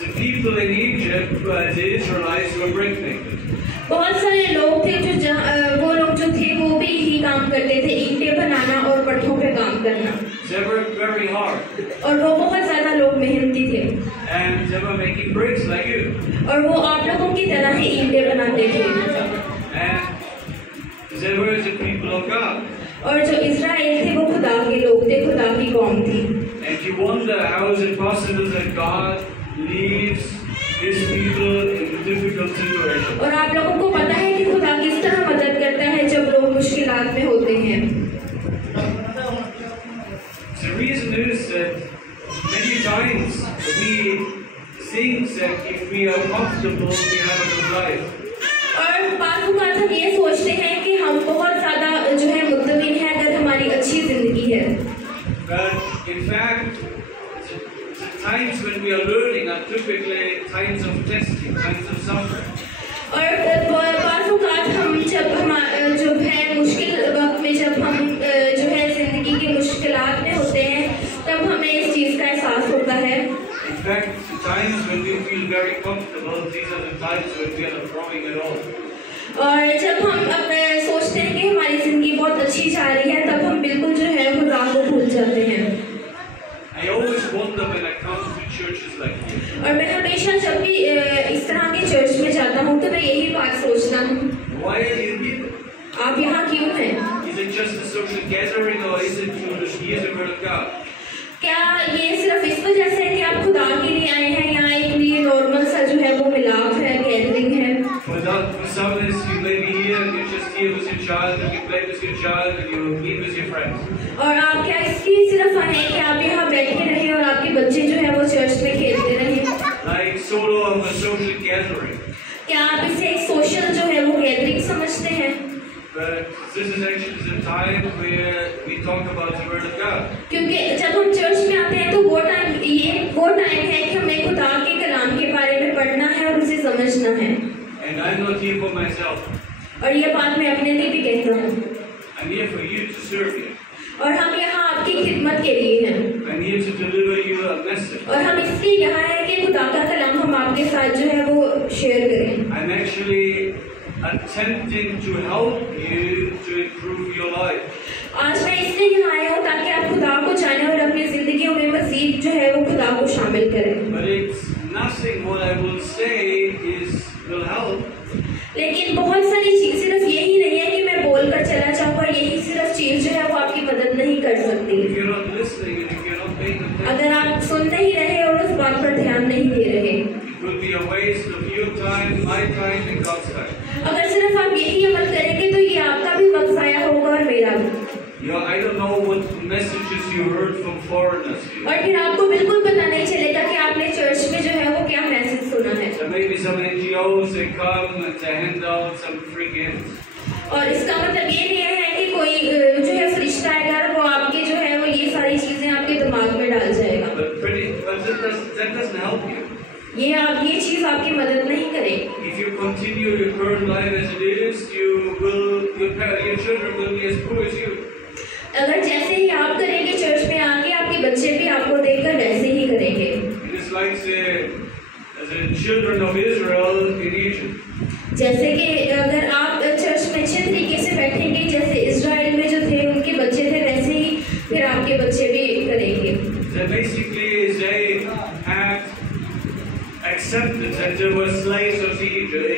some people in Egypt, the Israelites, were brick makers. बहुत सारे लोग थे जो वो लोग जो थे वो भी यही काम करते थे, ईंटें बनाना और पट्टों पे काम करना। They worked very hard. और वो बहुत ज्यादा लोग मेहनती थे। And they were making bricks like you. और वो आप लोगों की तरह ही ईंटें बनाते थे। And they were the people of God. और जो इज़राइल थे वो खुदा के लोग थे, खुदा की कौम थी। And you wonder how is it possible that God leaves His people in difficult situations. और आप लोगों को पता है कि खुदा किस तरह मदद करता है जब लोग मुश्किलात में होते हैं। The reason is that many times we think that if we are comfortable, we have a good life. और बात हम ये सोचते हैं कि हम बहुत ज़्यादा जो है मुत्तमिन है अगर हमारी अच्छी जिंदगी है। But in fact, the times when we are learning are typically times of testing, times of suffering. और बात हम जब हम जो है मुश्किल वक्त में जब हम जो है जिंदगी की मुश्किलात में होते हैं तब हमें इस चीज़ का एहसास होता है। In fact, the times when we feel very comfortable, these are the times when we are not growing at all. और जब हम अपने सोचते हैं कि हमारी जिंदगी बहुत अच्छी जा रही है तब हम बिल्कुल जो है खुदा को भूल जाते हैं। I always wonder when I come to churches like this. और मैं हमेशा जब भी इस तरह के चर्च में जाता हूँ तो मैं यही बात सोचता हूँ। Why are you here? आप यहाँ क्यों हैं? Is it just a social gathering or is it to hear the word of God? क्या ये सिर्फ इस वजह से है कि आप खुदा के लिए आए हैं या एक लिए नॉर्मल सा जो है वो मिलाप है, गैदरिंग है? For some of us, you may be here, you're just here with your child, and you play with your child, and you eat with your friends. और आप क्या इसलिए सिर्फ आए हैं कि आप यहाँ बैठे रहे और आपके बच्चे जो है वो चर्च में खेलते रहे? Like solo of a social gathering. क्या आप इसे एक सोशल जो है वो गैदरिंग समझते हैं? But this is actually the time where we talk about the word of God. क्योंकि जब हम चर्च में आते हैं तो वो टाइम है कि हमें खुदा के कलाम के बारे में पढ़ना है और उसे समझना है। And I'm not here for myself. और ये बात मैं अपने लिए भी कहता हूँ। I'm here for you to serve you. और हम यहाँ आपकी खिदमत के लिए हैं। I'm here to deliver you a message. और हम इसलिए यहाँ हैं कि खुदा का कलाम हम आपके साथ जो है वो शेयर करें। I'm actually attempting to help you to improve your life. आज मैं इसलिए यहाँ आया हूँ ताकि आप खुदा को जाने और अपनी जिंदगियों में मज़ीद जो है वो खुदा को शामिल करें। But it's nothing what I will say will help. लेकिन बहुत सारी चीज़ सिर्फ यही नहीं है कि मैं बोलकर चला जाऊँ और यही सिर्फ चीज़ जो है वो आपकी मदद नहीं कर सकती। If you're not listening and if you're not paying attention, अगर आप सुन नहीं रहे और उस बात पर ध्यान नहीं दे रहे, it will be a waste of your time, my time, and God's time. अगर सिर्फ आप यही अमल करेंगे तो ये आपका भी वक्त ज़ाया होगा और मेरा भी। I don't know what messages you heard from foreigners here. और फिर आपको बिल्कुल पता नहीं चलेगा कि आपने चर्च में जो है वो क्या मैसेज सुना है। There may be some NGOs that come and they hand out some free gifts. और इसका मतलब ये नहीं है कि कोई जो है फरिश्ता आएगा वो आपके जो है वो ये सारी चीजें आपके दिमाग में डाल जाएगा। But that doesn't help you. ये चीज आपकी मदद नहीं करेगी। If you continue your current life as it is, your children will be as poor as you. अगर जैसे ही आप करेंगे चर्च में आके आपके बच्चे भी आपको देखकर वैसे ही करेंगे। It is like the children of Israel in Egypt. जैसे कि अगर आप चर्च में अच्छे तरीके से बैठेंगे जैसे इजराइल में जो थे उनके बच्चे थे वैसे ही फिर आपके बच्चे भी करेंगे। That basically they had accepted that they were slaves of the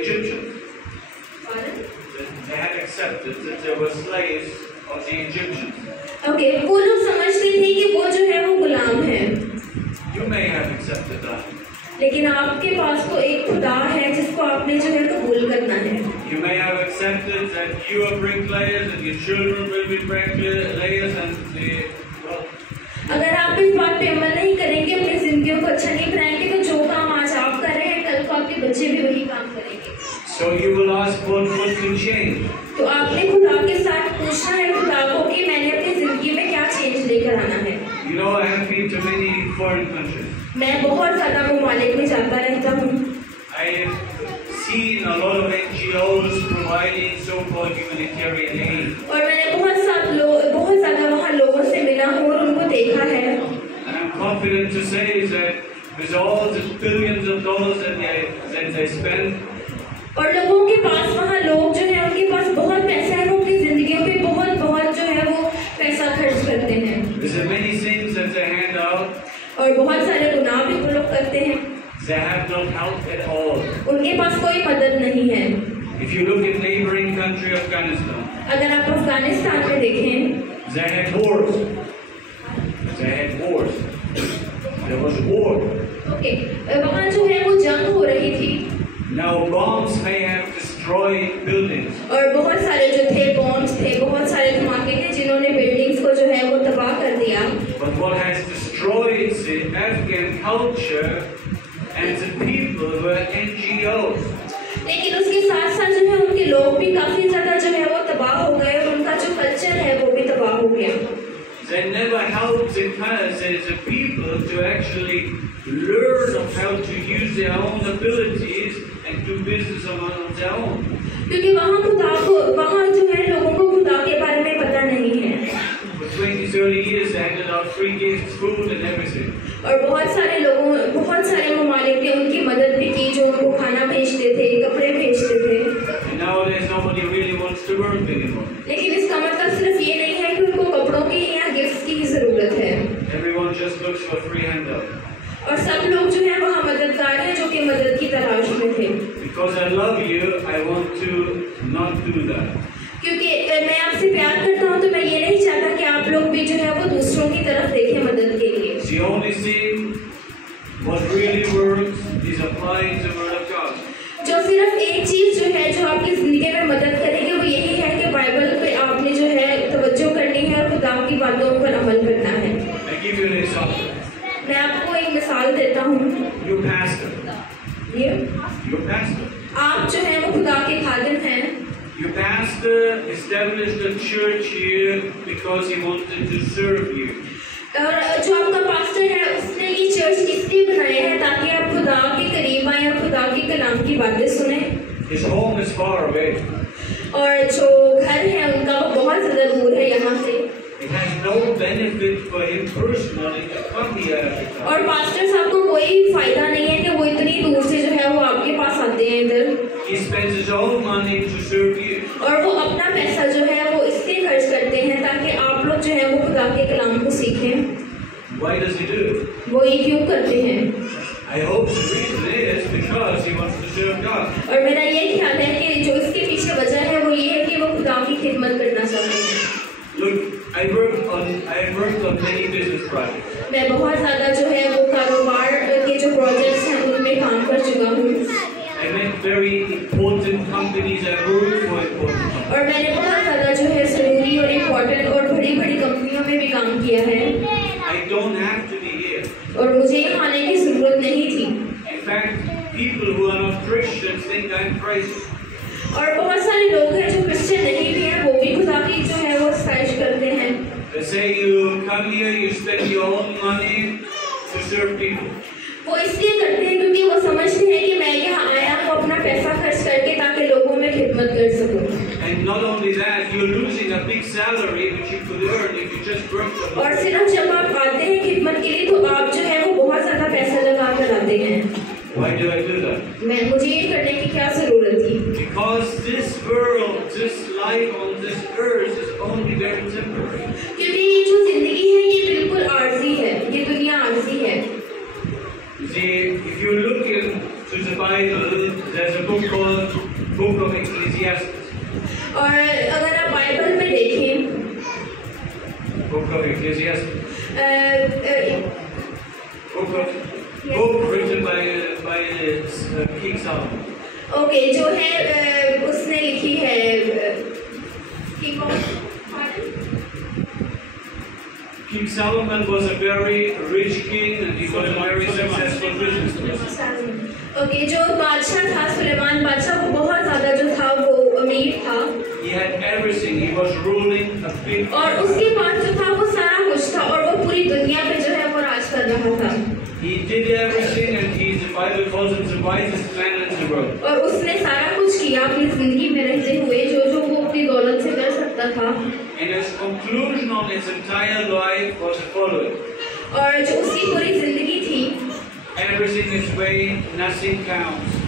Egyptians. They had accepted that they were slaves of the Egyptians. Okay, वो लोग समझते थे कि वो जो है वो गुलाम है। You may have accepted that. लेकिन आपके पास तो एक खुदा है जिसको आपने जो है कबूल करना है। You may have accepted that you are bricklayers and your children will be bricklayers and अगर आप इस बात पे अमल नहीं करेंगे अपनी जिंदगियों को अच्छा नहीं बनाएंगे तो जो काम आज आप कर रहे हैं कल को आपके बच्चे भी वही काम करेंगे। So you will ask what can change. तो आपने खुदा के साथ पूछना है खुदा को कि मैंने अपनी जिंदगी में क्या चेंज लेकर आना है। You know, I have been to many foreign countries. मैं बहुत ज़्यादा ममालिक में जाता रहता हूँ। I have seen a lot of NGOs providing so-called humanitarian aid. और मैंने बहुत ज़्यादा वहाँ लोगों से मिला हूँ और उनको देखा है। And I'm confident to say that with all the billions of dollars that they spend, और लोगों के पास वहाँ लोग जो है उनके पास बहुत पैसा है, वो अपनी जिंदगियों पे बहुत बहुत जो है वो पैसा खर्च करते हैं। there's many things that they hand out, और बहुत सारे गुनाह भी वो लोग करते हैं। they have no help at all. उनके पास कोई मदद नहीं है। If you look at neighboring country Afghanistan, अगर आप अफगानिस्तान में देखें, they had wars. They had wars. There was war. Okay, वहाँ जो है वो जंग हो रही थी। Now bombs may have destroyed buildings. और बहुत सारे जो थे बॉम्ब्स थे, बहुत सारे धमाके थे जिन्होंने बिल्डिंग्स को जो है वो तबाह कर दिया। But what has destroyed the Afghan culture and the people were NGOs. लेकिन उसके साथ साथ जो है उनके लोग भी काफी ज्यादा जो है वो तबाह हो गए और उनका जो कल्चर है वो भी तबाह हो गया। They never helped the people to actually learn of how to use their own abilities and do business on their own. क्योंकि वहाँ जो है लोगों को खुदा के बारे में पता नहीं है। For 20-30 years they handed out free gifts, food and everything. और बहुत सारे ममालिक ने उनकी मदद भी की, जो उनको खाना भेजते थे, कपड़े भेजते थे। And nowadays nobody really wants to work anymore. लेकिन इसका मतलब सिर्फ ये नहीं है कि उनको कपड़ों की या गिफ्ट की जरूरत है। Everyone just looks for free handout. और सब लोग जो है वहाँ मददगार हैं जो कि मदद की तलाश में थे। Because I love you, I want to not do that. क्योंकि मैं आपसे प्यार करता हूँ तो मैं ये नहीं चाहता कि आप लोग भी जो है वो दूसरों की तरफ देखें मदद के लिए। The only thing what really works is applying the word of God. जो सिर्फ एक चीज जो है जो आपकी जिंदगी में मदद करेगी वो यही है कि बाइबल पे आपने जो है तवज्जो करनी है और खुदा की बातों पर अमल करना है। I give you an example. मैं आपको एक मिसाल देता हूँ। You pastor. Your pastor. आप जो है वो खुदा के खादिम हैं। Your pastor established a church here because he wanted to serve you. और जो आपका पास्टर है उसने ये चर्च इसलिए बनाया है ताकि आप खुदा के करीब आए और खुदा के कलाम की बातें सुने। His home is far away. और जो घर है उनका वो बहुत ज्यादा दूर है यहाँ से। It has no benefit for him personally to come here. और पास्टर साहब को कोई फायदा नहीं है कि वो इतनी दूर से जो है वो आपके पास आते हैं इधर। He spends his own money to serve you. और वो अपना पैसा जो है वो इसलिए खर्च करते हैं ताकि आप लोग जो है वो खुदा के कलाम को सीखें। Why does he do it? वो ये क्यों करते हैं? I hope the reason is because he wants to serve God. और मेरा ये ख्याल है कि जो इसके पीछे वजह है वो ये है कि वो खुदा की खिदमत करना चाहते हैं। Look, I worked on many business projects. मैं बहुत ज़्यादा जो है वो कारोबार के जो प्रोजेक्ट्स हैं उनमें काम कर चुका हूँ। I met very important companies. I worked for important companies. और मैंने बहुत ज़्यादा जो है ज़रूरी और इम्पोर्टेंट और बड़ी कंपनियों में भी काम किया है। I don't have to be here. और मुझे यहाँ आने की ज़रूरत नहीं थी। In fact, people who are not Christians think I'm crazy. और बहुत सारे लोग हैं जो क्रिश्चियन नहीं भी हैं, वो भी खुदा की जो है वो सताइश करते हैं। They say you come here, you spend your own money to serve people. वो इसलिए करते हैं क्योंकि वो समझते हैं कि मैं यहाँ आया हूँ अपना पैसा खर्च करके ताकि लोगों में खिदमत कर सकूँ। And not only that, you're losing a big salary which you could earn if you just worked on it. और सिर्फ जब आप आते हैं खिदमत के लिए तो आप जो है वो बहुत ज़्यादा पैसा लगा कर आते हैं। Why do I do that? मुझे ये करने की क्या ज़रूरत थी? Because this world, this life on this earth is only very temporary. क्योंकि ये जो जिंदगी है ये बिल्कुल आर्जी है, ये दुनिया आर्जी है। See, if you look into the Bible, there's a book called Book of Ecclesiastes. और अगर आप बाइबल में देखें, Book of Ecclesiastes. Book written by King Solomon. Okay, जो है उसने लिखी है King Solomon was a very rich king and he was a very successful businessman. Okay, जो बादशाह था सुलेमान बादशाह, वो बहुत ज़्यादा जो था वो अमीर था। He had everything. He was ruling a big. और उसके पास जो था वो सारा कुछ था और वो पूरी दुनिया पे जो है वो राज कर रहा था। He did everything and the Bible calls him the wisest man in the world. और उसने सारा कुछ किया अपनी जिंदगी में रहते हुए जो वो अपनी दौलत से कर सकता था। And his conclusion on his entire life was the following. और जो उसकी पूरी जिंदगी थी, everything is weighed, nothing counts.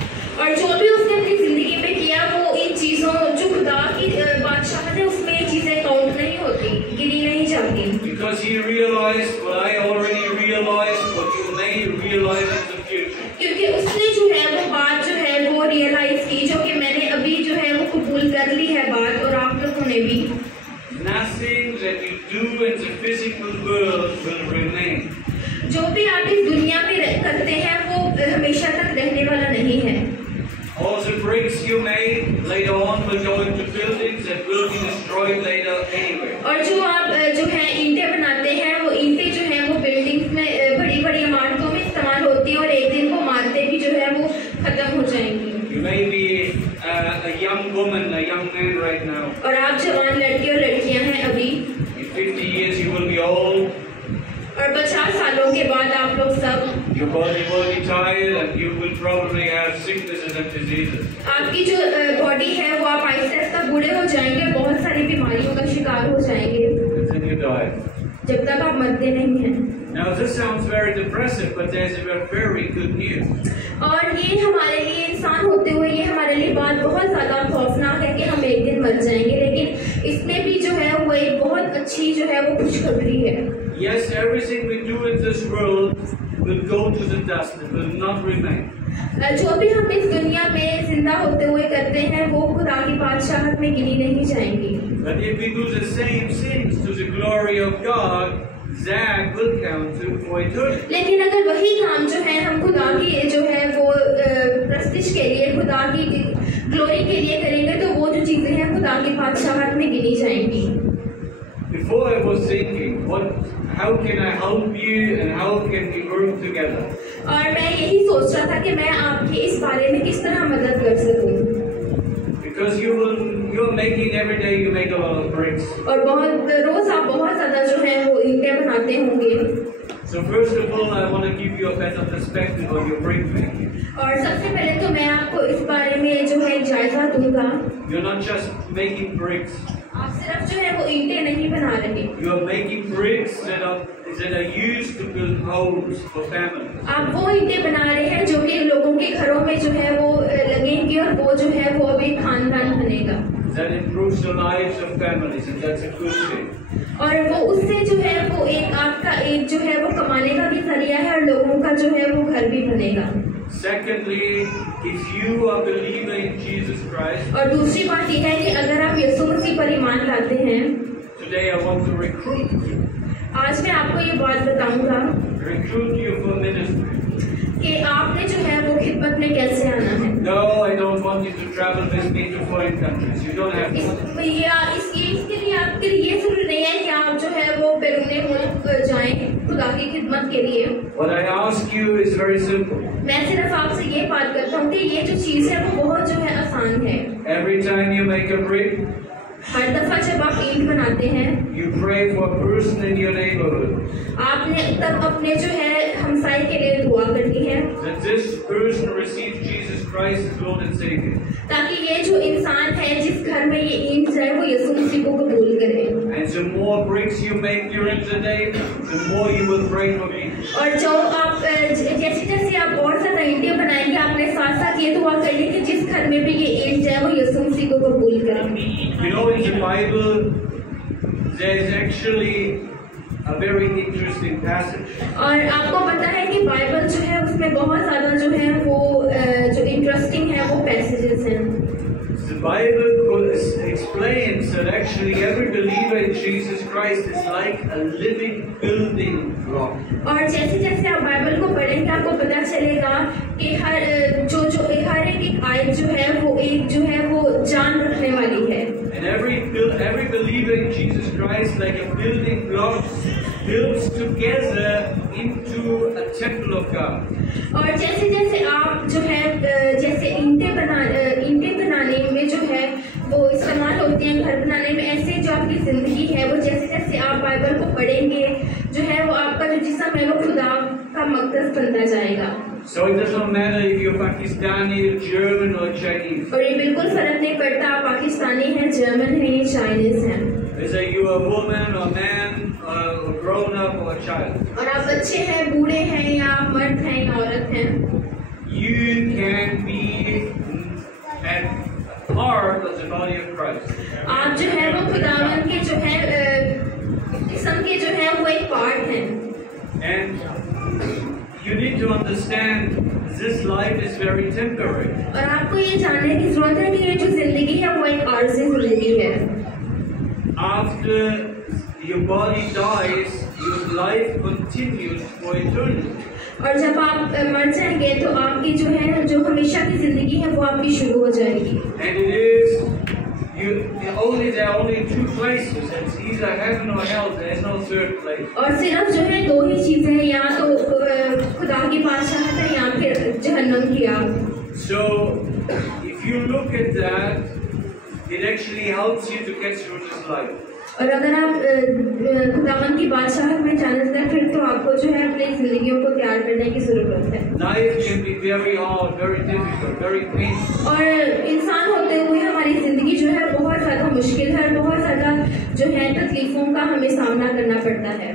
और जो भी उसने अपनी जिंदगी में किया वो इन चीजों जो खुदा की बादशाह है उसमें ये चीजें काउंट नहीं होती, गिनी नहीं जाती। Because he realized what I already realized, what you may realize in the future. क्योंकि उसने जो है वो बात जो है वो रियलाइज की, जो कि मैंने अभी जो है वो कबूल कर ली है बात, और आप लोगों ने भी। Nothing that you do in the physical world will remain. जो भी आप इस दुनिया में करते हैं वो हमेशा तक रहने वाला नहीं है। All the bricks you made later on will go into buildings that will be destroyed later anyway. और जो आप जो है ईंटें बनाते हैं वो ईंटें जो है वो बिल्डिंग्स में बड़ी बड़ी इमारतों में इस्तेमाल होती है, और एक दिन वो इमारतें भी जो है वो खत्म हो जाएंगी। You may be a young woman, a young man right now. और आप जवान लड़के और लड़कियां हैं अभी, In 50 years you will be old. और 50 सालों के बाद आप लोग सब, Your body will be tired and you will probably have sicknesses and diseases. आपकी जो बॉडी है वो आप आहिस्ता आहिस्ता बूढ़े हो जाएंगे, बहुत सारी बीमारियों का शिकार हो जाएंगे Until you die. जब तक आप मरते नहीं हैं। Now this sounds very depressive, but there's a very good news. और ये हमारे लिए इंसान होते हुए ये हमारे लिए बात बहुत ज्यादा खौफनाक है कि हम एक दिन मर जाएंगे, लेकिन इसमें भी जो है वो एक बहुत अच्छी जो है वो खुशखबरी है। Yes, everything we do in this world will go to the dust. It will not remain. जो भी हम इस दुनिया में जिंदा होते हुए करते हैं वो खुदा की बादशाहत में गिनी नहीं जाएंगी। But if we do the same things to the glory of God, that will count for eternity. लेकिन अगर वही काम जो है हम खुदा की जो है वो प्रस्तिश के लिए, खुदा की ग्लोरी के लिए करेंगे, तो वो जो चीजें हैं खुदा की बादशाहत में गिनी जाएंगी। Before I was thinking, how can I help you and how can we work together? और मैं यही सोच रहा था कि मैं आपकी इस बारे में किस तरह मदद कर सकूं। Because you're making every day you make a lot of bricks. और रोज आप बहुत ज्यादा जो है वो ईंटें बनाते होंगे। So first of all, I want to give you a better perspective on your brick making. और सबसे पहले तो मैं आपको इस बारे में जो है जायजा दूंगा। You're not just making bricks. आप सिर्फ जो है वो ईंटें नहीं बना रहे। You are making bricks that are used to build homes for families. आप वो ईंटें बना रहे हैं जो कि लोगों के घरों में जो है वो लगेंगी, और वो जो है वो अभी खानदान बनेगा। That improves the lives of families, and that's a good thing. और वो उससे जो है वो आपका एक जो है वो कमाने का भी जरिया है, और लोगों का जो है वो घर भी बनेगा। Secondly, if you are a believer in Jesus Christ, और दूसरी बात यह है कि अगर आप यीशु मसीह पर ईमान लाते हैं, today I want to recruit you. आज मैं आपको ये बात बताऊंगा Recruit you for ministry. कि आपने जो है वो खिदमत में कैसे आना है। No, I don't want you to travel with me to foreign countries. You don't have to. इसके लिए आपके लिए ये जरूरी नहीं है कि आप जो है वो बैरूने मुल्क जाएं खुदा की खिदमत के लिए। What I ask you is very simple. मैं सिर्फ आपसे ये बात करता हूँ कि ये जो चीज है वो बहुत जो है आसान है। Every time you make a brick, हर दफा जब आप ईंट बनाते हैं, you pray for a person in your neighborhood. आपने तब अपने जो है हमसाई के लिए दुआ करनी है That this person receives Jesus Christ as Lord and Savior. ताकि ये जो इंसान है जिस घर में ये ईंट जाए वो यीशु मसीह को कबूल करे। And the more bricks you make during the day, the more you will pray for me. और जो आप जैसे जैसे आप और ज्यादा ईंटें बनाएंगे, आपने साथ साथ ये दुआ करनी कि जिस घर में भी ये ईंट जाए वो यीशु मसीह को कबूल करे। You know, in the Bible, there is actually a very interesting passage. और आपको पता है कि बाइबल जो है उसमें बहुत ज्यादा जो है वो जो इंटरेस्टिंग है वो पैसेजेस हैं। The Bible explains that actually every believer in Jesus Christ is like a living building block. और जैसे जैसे आप बाइबल को पढ़ेंगे आपको पता चलेगा कि हर एक आयत जो है वो एक जो है वो जान रखने वाली है। And every believer in Jesus Christ, like a building block, builds together into a temple of God. और जैसे जैसे आप जो है जैसे ईंटें बनाने में जो है वो इस्तेमाल होती हैं घर बनाने में, ऐसे जो आपकी जिंदगी है वो जैसे जैसे आप बाइबल को पढ़ेंगे जो है वो आपका जो जिस्म है वो खुदा का मक़दस बनता जाएगा। So it doesn't matter if you're Pakistani, German or Chinese. और ये बिल्कुल फर्क नहीं पड़ता आप पाकिस्तानी हैं, जर्मन हैं या चाइनीज हैं। Is that you a woman, a man, a grown up, or a child? और आप बच्चे हैं, बूढ़े हैं, या आप मर्द हैं या औरत हैं, You can be a part of the body of Christ. आप जो है वो खुदावन के जो है किस्म के जो है वो एक पार्ट हैं। And you need to understand this life is very temporary. और आपको ये जानने की जरूरत है कि ये जो जिंदगी है वो एक आर्जी जिंदगी है। After your body dies, your life continues for eternity. और जब आप मर जाएंगे तो आपकी जो है जो हमेशा की जिंदगी है वो आपकी शुरू हो जाएगी। And it is there are only two places. It's either heaven or hell. There is no third place. और सिर्फ जो है दो ही चीजें हैं, या तो खुदा की बादशाहत है या फिर जहन्नम की आग। So if you look at that, it actually helps you to get through this life. और अगर आप खुदावन की बादशाहत में जाना चाहते हैं फिर तो आपको जो है अपनी जिंदगियों को तैयार करने की जरूरत है। Life can be very hard, very difficult, very painful. और इंसान होते हुए हमारी जिंदगी जो है बहुत ज्यादा मुश्किल है, बहुत ज्यादा जो है तकलीफों का हमें सामना करना पड़ता है।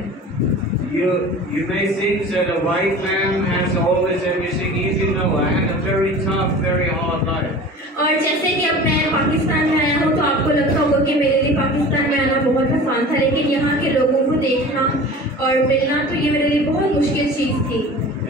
You may think that a white man has always everything easy. No, I had a very tough, very hard life. और जैसे कि अब मैं पाकिस्तान में आया हूँ तो आपको लगता होगा कि मेरे लिए पाकिस्तान में आना बहुत आसान था, लेकिन यहाँ के लोगों को देखना और मिलना तो ये मेरे लिए बहुत मुश्किल चीज थी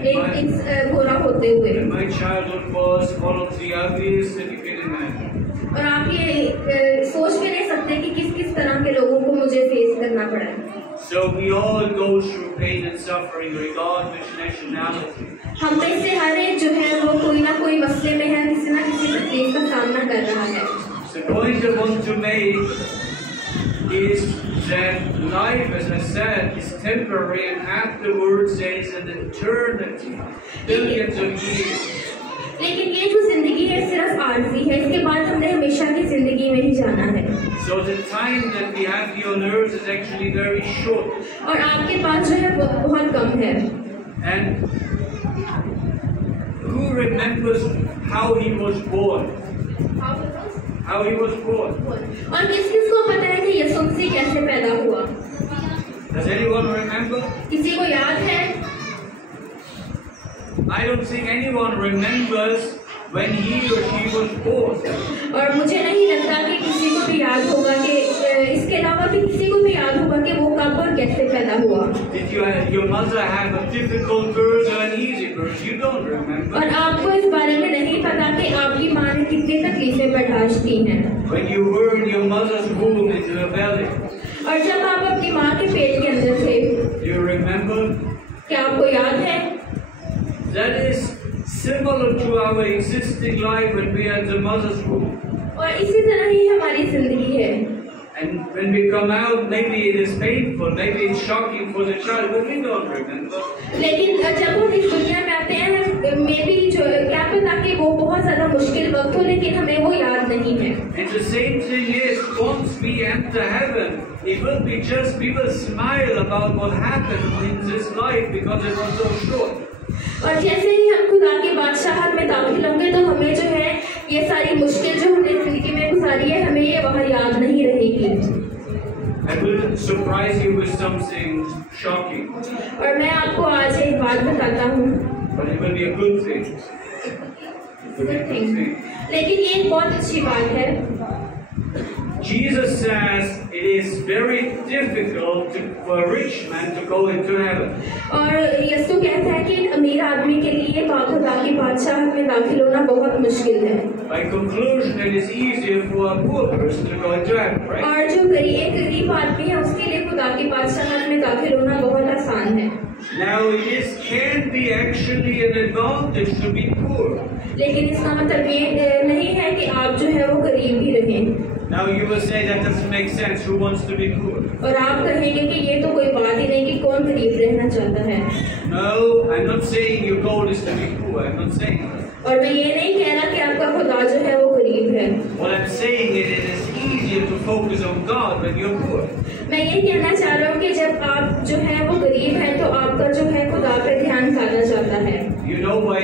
एक गोरा होते हुए। My childhood was one of the ugliest that you can imagine. और आप ये सोच भी नहीं सकते कि किस किस तरह के लोगों को मुझे फेस करना पड़ा। So we all go through pain and suffering regardless of nationality. हम में से हर एक जो है वो कोई ना कोई मसले में है, किसी ना किसी तकलीफ का सामना कर रहा है। The point I want to make is that life, as I said, is temporary, and afterwards there is an eternity, billions of years. लेकिन ये जो जिंदगी है सिर्फ आर्जी है, इसके बाद हमने हमेशा की जिंदगी में ही जाना है। So the time that we have here on earth is actually very short. और आपके पास जो है वो बहुत कम है। And who remembers how he was born? How he was born? और किस किस को पता है कि यीशु मसीह कैसे पैदा हुआ? Does anyone remember? किसी को याद है? I don't think anyone remembers when he or she was born. और मुझे नहीं लगता कि किसी को भी याद होगा कि इसके अलावा भी किसी को भी याद होगा कि वो कब और कैसे पैदा हुआ। Did your mother have a difficult birth or an easy birth? You don't remember. और आपको इस बारे में नहीं पता कि आपकी माँ ने कितनी तकलीफें बर्दाश्त की हैं। When you were in your mother's womb in the belly. और जब आप अपनी माँ के पेट के अंदर थे, Do you remember? क्या आपको याद है? That is similar to our existing life when we are in the mother's womb. और इसी तरह ही हमारी जिंदगी है। And when we come out, maybe it is painful, maybe it's shocking for the child, but we don't remember. लेकिन जब हम इस दुनिया में आते हैं, maybe जो क्या पता कि वो बहुत ज्यादा मुश्किल वक्त हो, लेकिन हमें वो याद नहीं है। And the same thing is, once we enter heaven, it will be just, we will smile about what happened in this life because it was so short. और जैसे ही हम खुदा की बादशाहत में दाखिल होंगे तो हमें जो है ये सारी मुश्किल जो हमने जिंदगी में गुजारी है, हमें ये वहाँ याद नहीं रहेगी। I will surprise you with something shocking. और मैं आपको आज एक बात बताता हूँ। But it will be a good thing. Good thing. लेकिन ये एक बहुत अच्छी बात है। Jesus says it is very difficult for a rich man to go into heaven. और यीशु कहता है कि एक अमीर आदमी के लिए खुदा की बादशाहत में दाखिल होना बहुत मुश्किल है। By conclusion, it is easier for a poor person to go into heaven, right? और जो एक गरीब आदमी है उसके लिए खुदा की बादशाहत में दाखिल होना बहुत आसान है। Now it can be actually an advantage to be poor. लेकिन इसका मतलब ये नहीं है कि आप जो है वो गरीब ही रहें। Now you will say that doesn't make sense. Who wants to be poor? और आप कहेंगे कि ये तो कोई बात ही नहीं कि कौन गरीब रहना चाहता है। No, I'm not saying your goal is to be poor. I'm not saying that. और मैं ये नहीं कह रहा कि आपका खुदा जो है वो गरीब है। What I'm saying is it is easier to focus on God when you're poor. मैं ये कहना चाह रहा हूँ कि जब आप जो है वो गरीब हैं तो आपका जो है खुदा पे ध्यान ज्यादा जाता है। You know why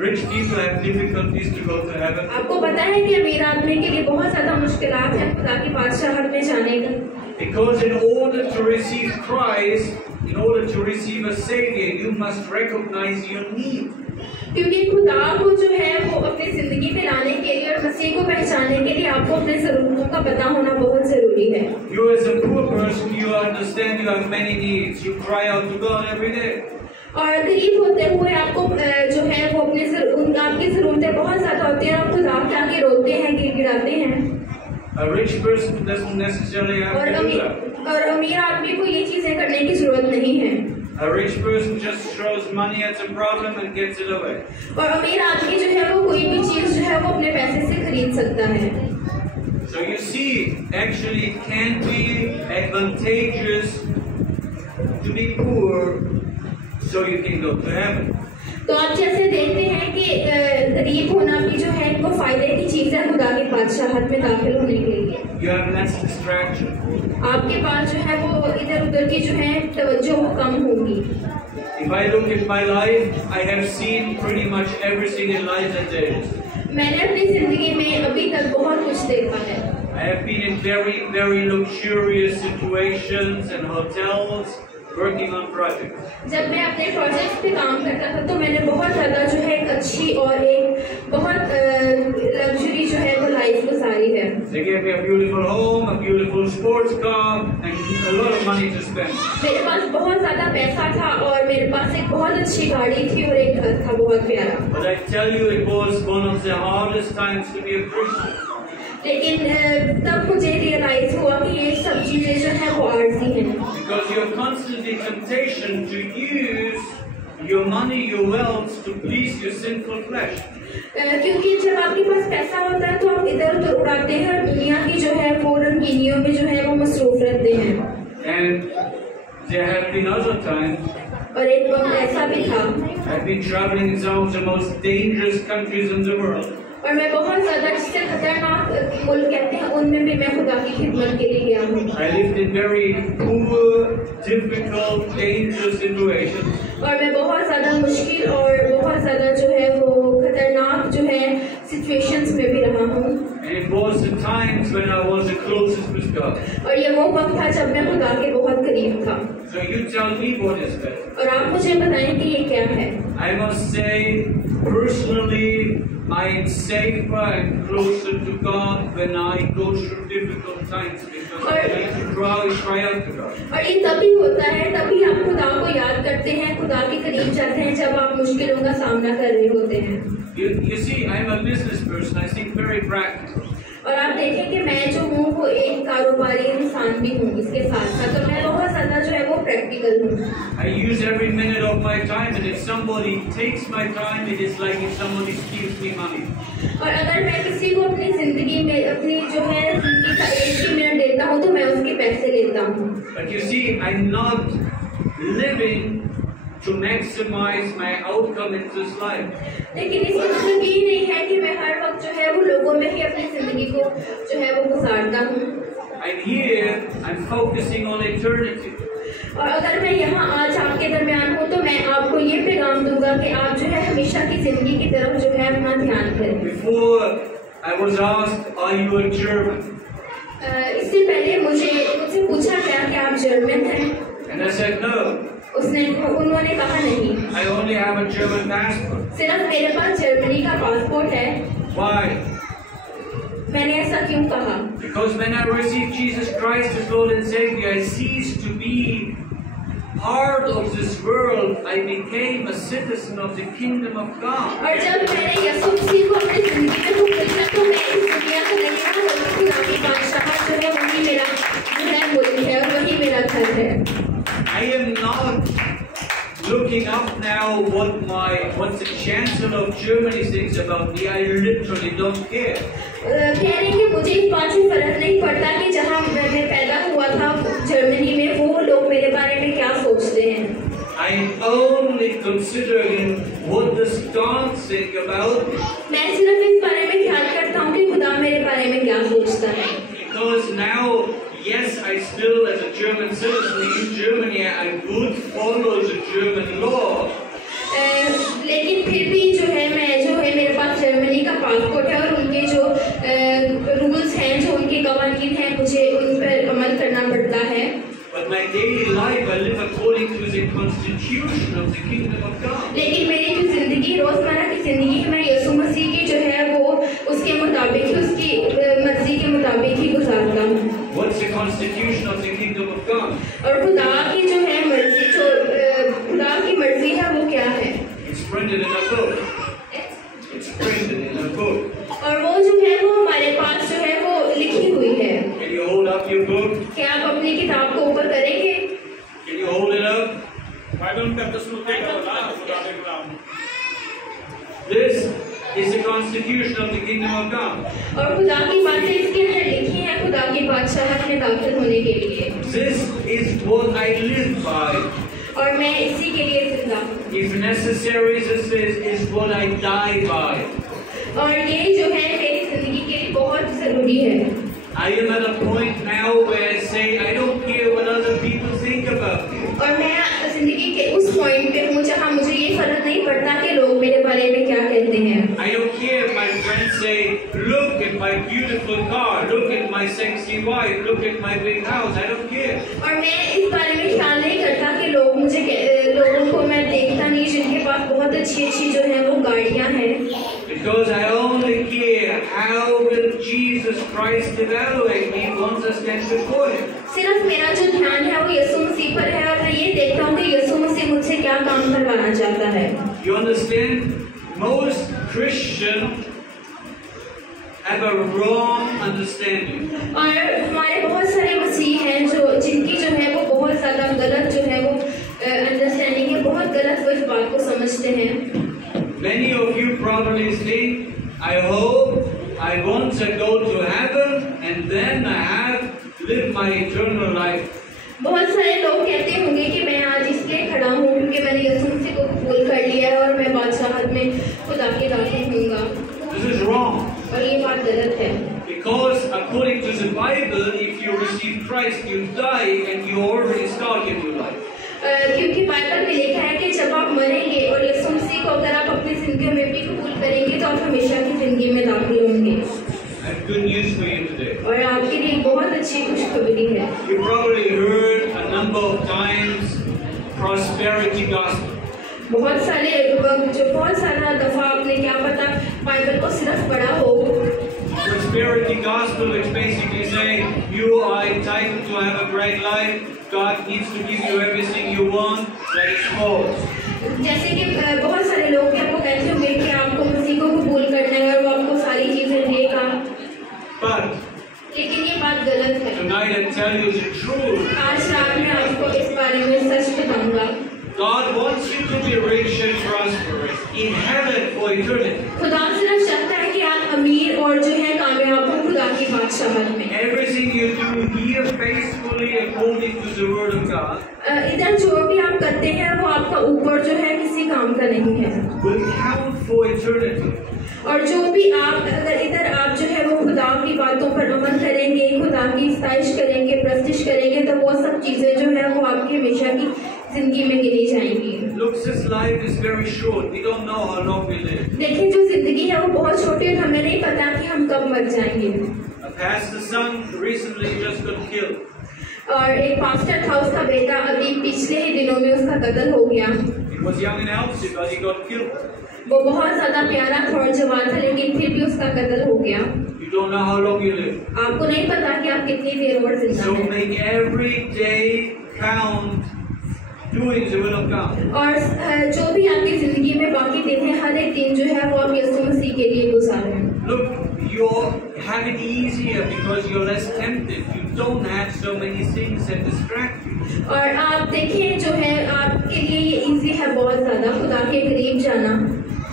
rich people have difficulties to go to heaven? आपको पता है कि अमीर आदमी के लिए बहुत ज्यादा मुश्किलात हैं खुदा की बादशाहत में जाने का। Because in order to receive Christ, in order to receive a Savior, you must recognize your need. क्योंकि खुदा को जो है वो अपनी जिंदगी में लाने के लिए और मसीह को पहचानने के लिए आपको अपने ज़रूरतों का पता होना बहुत जरूरी है। You as a poor person, you understand you have many needs. You cry out to God every day. और गरीब होते हुए आपको जो है वो आपकी ज़रूरतें बहुत ज़्यादा होती हैं, आप खुदा के आगे रोते हैं, गिड़गिड़ाते हैं। A rich person doesn't necessarily have to do that. और अमीर आदमी को ये चीजें करने की जरूरत नहीं है। A rich person just throws money at a problem and gets it away. और अमीर आदमी जो है वो कोई भी चीज जो है वो अपने पैसे से खरीद सकता है। So you see, actually it can be advantageous to be poor so you can go to heaven. तो आप जैसे देखते हैं कि गरीब होना भी जो है इनको फायदे की चीज है खुदा की बादशाहत में दाखिल होने के लिए। You have less distraction. आपके पास जो है वो इधर उधर की जो है तवज्जो कम होगी। If I look at my life, I have seen pretty much everything in life that there is. मैंने अपनी जिंदगी में अभी तक बहुत कुछ देखा है। I have been in very, very luxurious situations and hotels, working on projects. जब मैं अपने प्रोजेक्ट्स पे काम करता था तो मैंने बहुत ज़्यादा जो है एक अच्छी और एक बहुत लग्जरी जो है वो लाइफ गुजारी है। They gave me a beautiful home, a beautiful sports car, and a lot of money to spend. मेरे पास बहुत ज़्यादा पैसा था और मेरे पास एक बहुत अच्छी गाड़ी थी और एक घर था बहुत प्यारा। But I tell you, it was one of the hardest times to be a Christian. लेकिन तब मुझे रियलाइज हुआ कि ये सब चीजें जो है वो आर्जी हैं। Because you're constantly temptation to use your money, your wealth to please your sinful flesh. क्योंकि जब आपके पास पैसा होता है तो आप इधर उधर उड़ाते हैं और दुनिया की जो है वो रंगीनियों में जो है वो मसरूफ रहते हैं। And there have been other times. और एक वक्त ऐसा भी था। I've been traveling in some of the most dangerous countries in the world. और मैं बहुत ज्यादा जिससे खतरनाक मुल्क कहते हैं उनमें भी मैं खुदा की खिदमत के लिए गया हूँ। I lived in very poor, difficult, dangerous situations. और मैं बहुत ज्यादा मुश्किल और बहुत ज्यादा जो है वो खतरनाक जो है सिचुएशंस में भी रहा हूँ। And it was the times when I was the closest with God. और ये वो वक्त था जब मैं खुदा के बहुत करीब था। So you tell me what is better. और आप मुझे बताएं कि ये क्या है। I must say, personally, I am safer and closer to God when I go through difficult times because I need to cry out to God. और ये तभी होता है, तभी आप खुदा को याद करते हैं, खुदा के करीब जाते हैं जब आप मुश्किलों का सामना कर रहे होते हैं। You see, I'm a business person. I think very practical. और आप देखें कि मैं जो हूँ वो एक कारोबारी इंसान भी हूँ, इसके साथ साथ तो मैं बहुत ज़्यादा जो है वो प्रैक्टिकल हूँ। I use every minute of my time, and if somebody takes my time, it is like if somebody steals me money. और अगर मैं किसी को अपनी जिंदगी में अपनी जो है जिंदगी का एक ही मिनट देता हूँ तो मैं उसके पैसे लेता हूँ। But you see, I'm not living to maximize my outcome in this life. लेकिन इसका मतलब ये नहीं है कि मैं हर वक्त जो है वो लोगों में ही अपनी जिंदगी को जो है वो गुजारता हूँ। I'm here, I'm focusing on eternity. और अगर मैं यहाँ आज आपके दरमियान हूँ तो मैं आपको ये पैगाम दूंगा कि आप जो है हमेशा की जिंदगी की तरफ जो है अपना ध्यान करें। Before I was asked, are you a German? इससे पहले मुझसे पूछा गया कि आप जर्मन हैं? And I said no. उन्होंने कहा नहीं। I only have a German passport. सिर्फ मेरे पास जर्मनी का पासपोर्ट है। Why? मैंने ऐसा क्यों कहा? Because when I received Jesus Christ as Lord and Savior, I ceased to be part of this world. I became a citizen of the kingdom of God. और जब मैंने यीशु मसीह को अपनी जिंदगी में कबूल किया तो मैं इस दुनिया का नहीं हूँ, बल्कि खुदा की बादशाहत जो है वही मेरा जो है मुल्क है और वही मेरा घर है। I am not looking up now what the Chancellor of Germany thinks about me. I literally don't care. कह रहे कि मुझे इस बात से फर्क नहीं पड़ता कि जहाँ मैं पैदा हुआ था जर्मनी में वो लोग मेरे बारे में क्या सोचते हैं। I'm only considering what the stars think about me. मैं सिर्फ इस बारे में ख्याल करता हूँ कि खुदा मेरे बारे में क्या सोचता है। Because now, yes, I still, as a German citizen in Germany, I would follow the German law. लेकिन फिर भी जो है मेरे पास जर्मनी का पासपोर्ट है और उनके जो रूल्स हैं, जो उनके कवानीन हैं, मुझे उन पर अमल करना पड़ता kingdom of God. लेकिन मेरी जो जिंदगी रोजमर्रा की जिंदगी है मैं यीशु मसीह की जो है वो उसके मुताबिक ही उसकी मर्जी के मुताबिक ही गुजारता हूँ। What's the constitution of the kingdom of God? और खुदा की जो है मर्जी जो खुदा की मर्जी है वो क्या है? It's printed in a book. It's printed in a book. और वो जो है वो हमारे पास जो है वो लिखी हुई है। Can you hold up your book? क्या आप अपनी किताब को ऊपर करेंगे? Can you hold it up? This is the constitution of the kingdom of God. और खुदा की बातें इसके अंदर लिखी हैं खुदा की बादशाहत में दाखिल होने के लिए। This is what I live by. और मैं इसी के लिए जिंदा हूँ। If necessary, this is what I die by. और ये जो है मेरी जिंदगी के लिए बहुत जरूरी है। I am at a point now where I say I don't care what other people think about me. और मैं जिंदगी के उस पॉइंट पे हूँ जहाँ मुझे ये फर्क नहीं पड़ता कि लोग मेरे बारे में क्या कहते हैं। I don't care if my friends say, look at my beautiful car, look at my sexy wife, look at my big house. I don't care. और मैं इस बारे में ख्याल नहीं करता कि लोग मुझे लोगों को मैं देखता नहीं जिनके पास बहुत अच्छी जो है वो गाड़ियाँ हैं। Because I only care how will Jesus Christ evaluate me once I stand before Him. सिर्फ मेरा जो ध्यान है वो यीशु मसीह पर है और मैं ये देखता हूँ कि यीशु मसीह मुझसे क्या काम करवाना चाहता है। You understand? Most Christians have a wrong understanding. और हमारे बहुत सारे मसीह हैं जो जिनकी जो है वो बहुत ज़्यादा गलत जो है वो अंडरस्टैंडिंग है, बहुत गलत वो इस बात को समझते हैं। Many of you probably think, I hope I want to go to heaven and then I have lived my eternal life. बहुत सारे लोग कहते होंगे कि मैं आज इसलिए खड़ा हूँ क्योंकि मैंने यीशु मसीह को कबूल कर लिया है और मैं बादशाहत में खुदा के दाखिल होऊंगा। This is wrong. और ये बात गलत है। Because according to the Bible, if you receive Christ, you die and you already started your life. क्योंकि बाइबल में लिखा है कि जब आप मरेंगे और यीशु मसीह को अगर आप अपनी जिंदगी में भी कबूल करेंगे तो आप हमेशा की जिंदगी में दाखिल होंगे। I have good news for you today. और आपके लिए बहुत अच्छी खुशखबरी है। You probably heard a number of times prosperity gospel. बहुत सारा दफा आपने क्या पता बाइबल को सिर्फ पढ़ा हो। Prosperity gospel, which basically say you are entitled to have a great life. God needs to give you everything you want. That is false. जैसे कि बहुत सारे लोग हैं वो कहते होंगे कि आपको मसीह को कबूल करना है और वो आपको सारी चीजें देगा। But लेकिन ये बात गलत है। tonight I tell you the truth. आज रात में आपको इस बारे में सच बताऊंगा। God wants you to be rich and prosperous in heaven for eternity. खुदा सिर्फ चाहता है कि आप अमीर और जो है कामयाब हो खुदा की बादशाहत में। Everything you do here faithfully according to the word of God इधर जो भी आप करते हैं वो आपका ऊपर जो है किसी काम का नहीं है। will count for eternity. और जो भी आप अगर इधर आप जो है वो खुदा की बातों पर अमल करेंगे, खुदा की सताइश करेंगे, प्रस्तिश करेंगे तो वो सब चीजें जो है वो आपकी हमेशा की जिंदगी में गिनी जाएंगी। Look, this life is very short. We don't know how long we live. देखिए जो जिंदगी है वो बहुत छोटी है, हमें नहीं पता कि हम कब मर जाएंगे। A pastor's son recently just got killed. और एक पास्टर था उसका बेटा अभी पिछले ही दिनों में उसका कत्ल हो गया। He was young and healthy, but he got killed. वो बहुत ज्यादा प्यारा था और जवान था लेकिन फिर भी उसका कत्ल हो गया। You don't know how long you live. आपको नहीं पता कि आप कितनी देर और जिंदा So हैं। make every day count doing the will of God. और जो भी आपकी जिंदगी में बाकी दिन है हर एक दिन जो है वो आप यीशु मसीह के लिए गुजारें। Look, you have it easier because you're less tempted. You don't have so many things that distract you. और आप देखिए जो है आपके लिए ये इजी है बहुत ज्यादा खुदा के करीब जाना।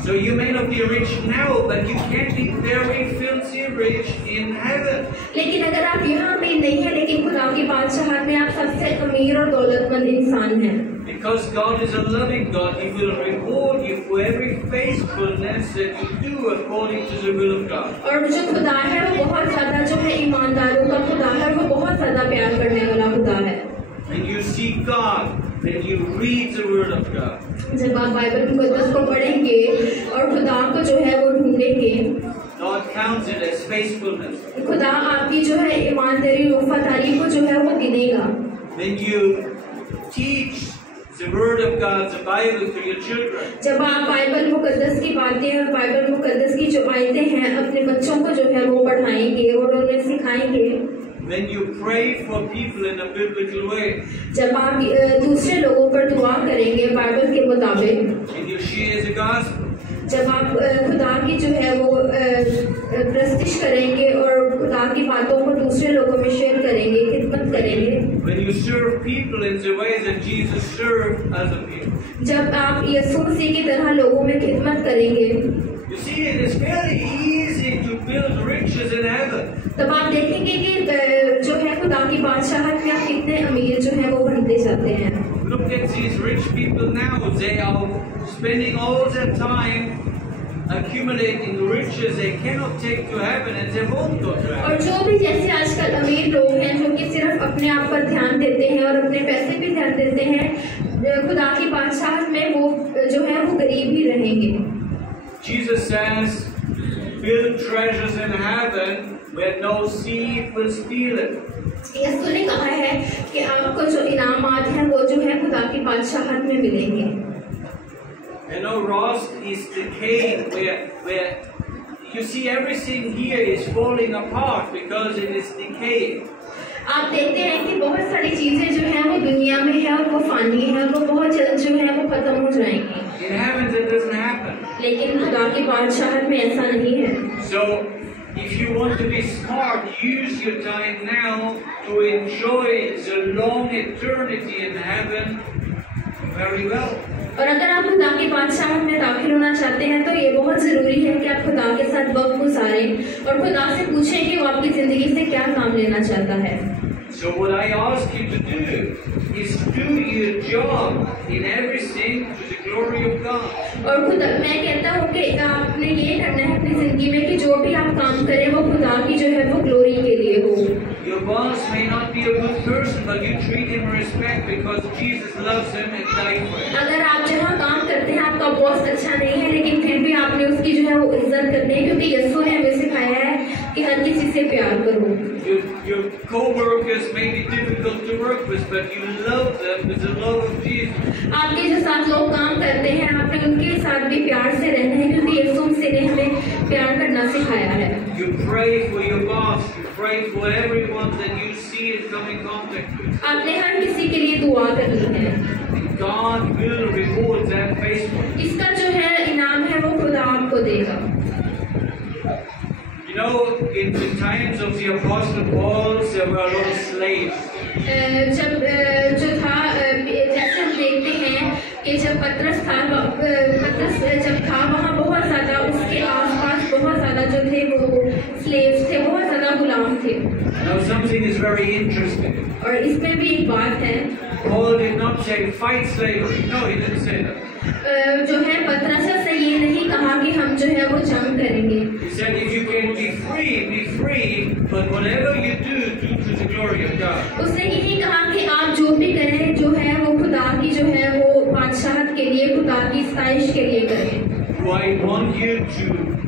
So you may not be rich now, but you can be very filthy rich in heaven. लेकिन अगर आप यहाँ अमीर नहीं है लेकिन खुदा की बादशाहत में आप सबसे अमीर और दौलतमंद इंसान हैं। Because God is a loving God, He will reward you for every faithfulness that you do according to the will of God. और जो खुदा है वो बहुत ज्यादा जो है ईमानदारों का खुदा है, वो बहुत ज्यादा प्यार करने वाला खुदा है। When you seek God, when you read the Word of God, जब आप बाइबल मुकद्दस को पढ़ेंगे और खुदा को जो है वो ढूंढेंगे, God counts it as faithfulness. खुदा आपकी जो है ईमानदारी वफादारी को जो है वो गिनेगा। When you teach the Word of God, the Bible to your children. जब आप बाइबल मुकद्दस की बातें और बाइबल मुकद्दस की जो आयतें हैं अपने बच्चों को जो है वो पढ़ाएंगे और उन्हें सिखाएंगे, when you pray for people in a biblical way, जब आप दूसरे लोगों पर दुआ करेंगे बाइबल के मुताबिक, and you share the gospel, जब आप खुदा की जो है वो प्रस्तिश करेंगे और खुदा की बातों को दूसरे लोगों में शेयर करेंगे, खिदमत करेंगे, when you serve people in the way that Jesus served other people, जब आप यीशु मसीह की तरह लोगों में खिदमत करेंगे, you see it is very easy to build riches in heaven. तब आप देखेंगे कि जो है खुदा की बादशाहत में आप कितने अमीर जो है वो बनते जाते हैं। Look at these rich people now. They are spending all their time accumulating riches they cannot take to heaven, and they won't go to और heaven. जो भी जैसे आजकल अमीर लोग हैं जो कि सिर्फ अपने आप पर ध्यान देते हैं और अपने पैसे पे ध्यान देते हैं, खुदा की बादशाहत में वो जो है वो गरीब ही रहेंगे। Jesus says, build treasures in heaven where no thief will steal it. यीशु ने कहा है कि आपको जो इनामात हैं वो जो है खुदा की बादशाहत में मिलेंगे। You know, rust is decaying, where you see everything here is falling apart because it is decaying. आप देखते हैं कि बहुत सारी चीजें जो हैं वो दुनिया में है और वो फानी है, वो बहुत जल्द जो है वो खत्म हो जाएंगी। In heaven that doesn't happen. लेकिन खुदा की बादशाहत में ऐसा नहीं है। So, if you want to be smart, use your time now to enjoy the long eternity in heaven very well. और अगर आप खुदा की बादशाहत में दाखिल होना चाहते हैं तो ये बहुत जरूरी है कि आप खुदा के साथ वक्त गुजारें और खुदा से पूछें कि वो आपकी जिंदगी से क्या काम लेना चाहता है। So what I ask you to do is do your job in everything to the glory of God. और खुदा, मैं कहता हूँ कि आपने ये करना है अपनी जिंदगी में कि जो भी आप काम करें वो खुदा की जो है वो ग्लोरी के लिए हो। Your boss may not be a good person, but you treat him with respect because Jesus loves him and died for him. अगर आप जहाँ काम करते हैं आपका बॉस अच्छा नहीं है लेकिन फिर भी आपने उसकी जो है वो इज्जत करनी है, क्योंकि यीशु ने हमें सिखाया है कि हर किसी से प्यार करो। Your co-workers may be difficult to work with, but you love them with the love of Jesus. आपके जो साथ लोग काम करते हैं आपने उनके साथ भी प्यार से रहना है, क्योंकि यीशु मसीह ने हमें प्यार करना सिखाया है। You pray for your boss. You pray for everyone that you see and come in contact with. आपने हर किसी के लिए दुआ करनी है। God will reward that faithfulness. इसका जो है इनाम है वो खुदा आपको देगा। You know, in the times of the Apostle Paul, there were a lot of slaves. जब जो था जैसे हम देखते हैं कि जब पतरस जब था वहाँ बहुत ज़्यादा उसके आसपास बहुत ज़्यादा जो थे वो स्लेव्स थे, बहुत ज़्यादा गुलाम थे। Now something is very interesting. और इसमें भी एक बात है, Paul did not say fight slavery. No, he didn't say that. जो है पतरस से ये नहीं कहा कि हम जो है वो जंग करेंगे। He said if you can be free, but whatever you do to the glory of God. उसने यही कहा कि आप जो भी करें जो है वो खुदा की जो है वो बादशाहत के लिए, खुदा की सताइश के लिए करें। Do I want you to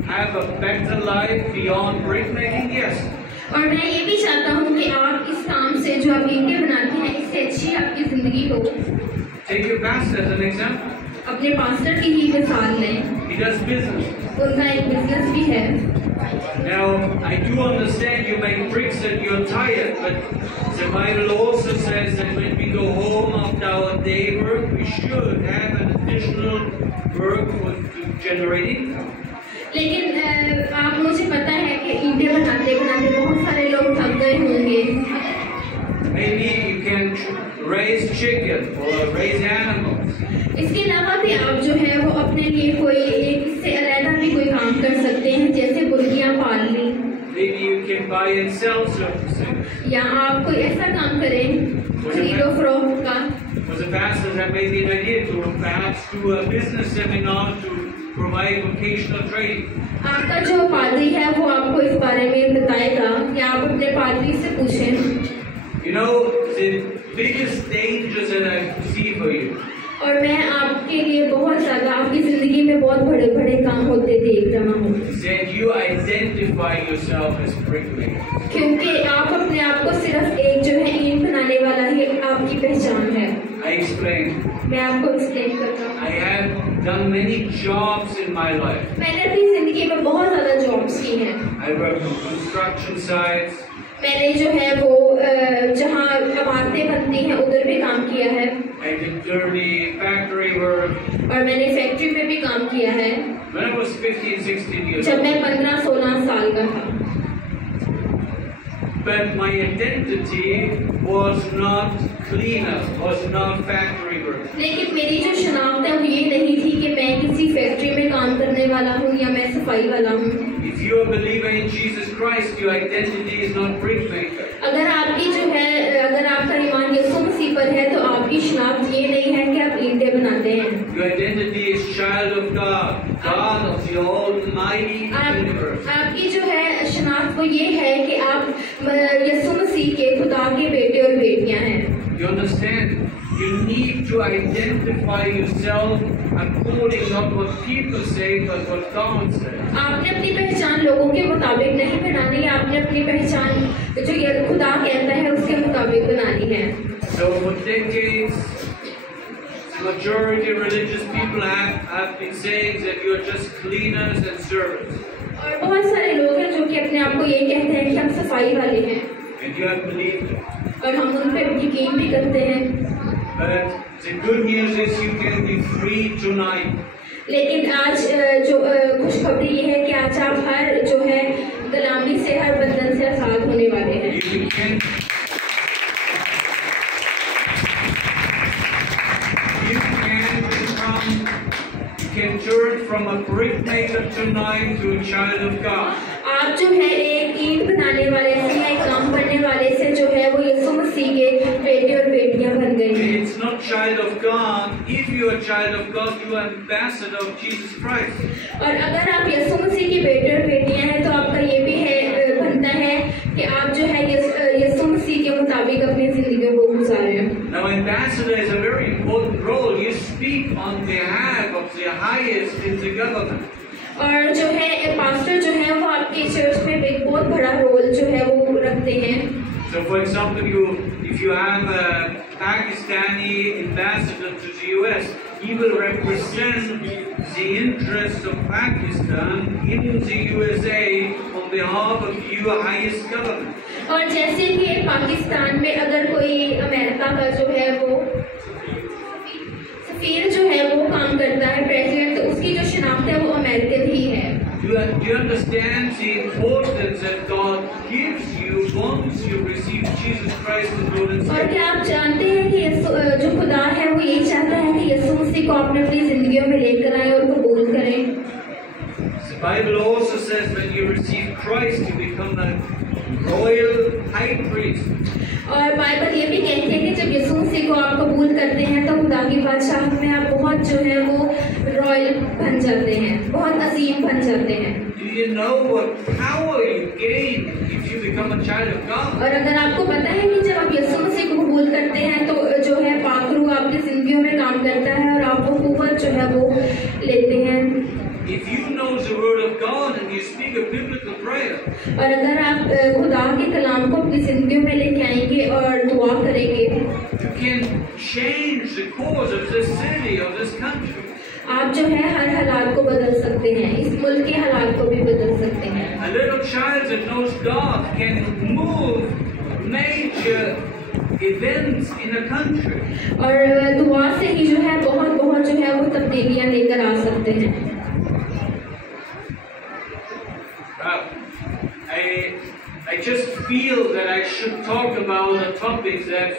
have a better life beyond brick making? Yes. और मैं ये भी चाहता हूँ कि आप इस काम से जो आप ईंटें बनाते हैं इससे अच्छी आपकी जिंदगी हो। Take your pastor as an example. अपने पास्टर की ही मिसाल लें, He does business. उनका एक बिजनेस भी है। Now, I do understand you make bricks and you're tired, but the Bible also says that when we go home after our day work, we should have an additional work to generate income. लेकिन आप मुझे पता है कि ईंटें बनाते बनाते बहुत सारे लोग थक गए होंगे। Maybe you can raise chicken or raise animals. इसके अलावा भी आप जो है वो अपने लिए कोई एक इससे अलग भी कोई काम कर सकते हैं, जैसे मुर्गियाँ पाल ली। Maybe you can buy and sell certain things. या आप कोई ऐसा काम करें खरीदो फरोख्त का। For the pastors, that may be an idea to perhaps do a business seminar to provide vocational training. आपका जो पादरी है वो आपको इस बारे में बताएगा या आप अपने पादरी से पूछें। You know, the biggest dangers that I see for you. और मैं आपके लिए बहुत ज़्यादा आपकी ज़िंदगी में बहुत बड़े बड़े काम होते देख रहा हूँ। That you identify yourself as bricklayer. क्योंकि आप अपने आप को सिर्फ एक जो है ईंट बनाने वाला ही आपकी पहचान है। I explain. मैं आपको एक्सप्लेन करता हूँ। I have done many jobs in my life. मैंने अपनी जिंदगी में बहुत ज़्यादा जॉब्स की हैं। I worked on construction sites. मैंने जो है वो जहाँ इमारतें बनती हैं उधर भी काम किया है। I did dirty factory work. और मैंने फैक्ट्री में भी काम किया है। When I was 15, 16 years जब old. मैं 15-16 साल का था। But my identity was not cleaner, was not factory work. लेकिन मेरी जो शनाख्त है वो ये नहीं थी कि मैं किसी फैक्ट्री में काम करने वाला हूँ या मैं सफाई वाला हूँ। If you are a believer in Jesus Christ, your identity is not brick maker. अगर आपकी जो है अगर आपका ईमान यीशु मसीह पर है तो आपकी शनाख्त ये नहीं है कि आप ईंटें बनाते हैं। Your identity is child of God, God of the Almighty universe. आपकी जो है शनाख्त वो ये है कि आप यीशु मसीह के खुदा के बेटे और बेटियां हैं। You understand? You need to identify yourself according not what people say, but what God says. आपने अपनी पहचान लोगों के मुताबिक नहीं बनानी है, आपने अपनी पहचान जो ये खुदा कहता है उसके मुताबिक बनानी है। So for decades, the majority of religious people have been saying that you are just cleaners and servants. और बहुत सारे लोग हैं जो कि अपने आप को ये कहते हैं कि हम सफाई वाले हैं। And you have believed it. और हम उन पर यकीन भी करते हैं। But the good news is you can be free tonight. लेकिन आज जो खुशखबरी ये है कि आज आप हर जो है गुलामी से हर बंधन से आजाद होने वाले हैं। You can turn from a brick maker tonight to a child of God. आप जो है एक ईंट बनाने वाले से या एक काम करने वाले से जो है वो यीशु मसीह के बेटे और बेटियां बन गई हैं। It's not child of God. If you are a child of God, you are ambassador of Jesus Christ. और अगर आप यीशु मसीह के बेटे और बेटियां हैं तो आपका ये भी है बनता है कि आप जो है यीशु मसीह के मुताबिक अपनी जिंदगी को गुजारें। Now, ambassador is a very important role. You speak on behalf of the highest in the government. और जो है पास्टर जो है वो आपके चर्च में एक बहुत बड़ा रोल जो है वो रखते हैं। So, for example, if you have a Pakistani ambassador to the US, he will represent the interests of Pakistan in the USA on behalf of your highest government. और जैसे कि पाकिस्तान में अगर कोई अमेरिका का जो है वो सफीर जो है वो काम करता है प्रेसिडेंट, तो उसकी जो शनाख्त है वो अमेरिकन ही है। Do you understand the importance that God gives you once you receive Jesus Christ as Lord and और Savior? क्या आप जानते हैं कि जो खुदा है वो ये चाहता है कि यीशु मसीह को आपने अपनी जिंदगियों में लेकर आए और कबूल करें। The Bible also says when you receive Christ, you become a royal high priest. और बाइबल ये भी कहती है कि जब यीशु मसीह को आप कबूल करते हैं तो खुदा की बादशाह में आप बहुत जो है वो रॉयल बन जाते हैं, बहुत अजीम बन जाते हैं। Do you know what power you gain if you become a child of God? और अगर आपको पता है कि जब आप यीशु मसीह को कबूल करते हैं तो जो है पाक रूह आपकी जिंदगियों में काम करता है और आप वो कुव्वत जो है वो लेते हैं। If you know the word of God and you speak a biblical prayer, और अगर आप खुदा के कलाम को अपनी जिंदगियों में लेके आएंगे और दुआ करेंगे, you can change the course of this city, of this country. आप जो है हर हालात को बदल सकते हैं, इस मुल्क के हालात को भी बदल सकते हैं। A little child that knows God can move major events in a country. और दुआ से ही जो है बहुत जो है वो तब्दीलियां लेकर आ सकते हैं। I just feel that I should talk about a topic that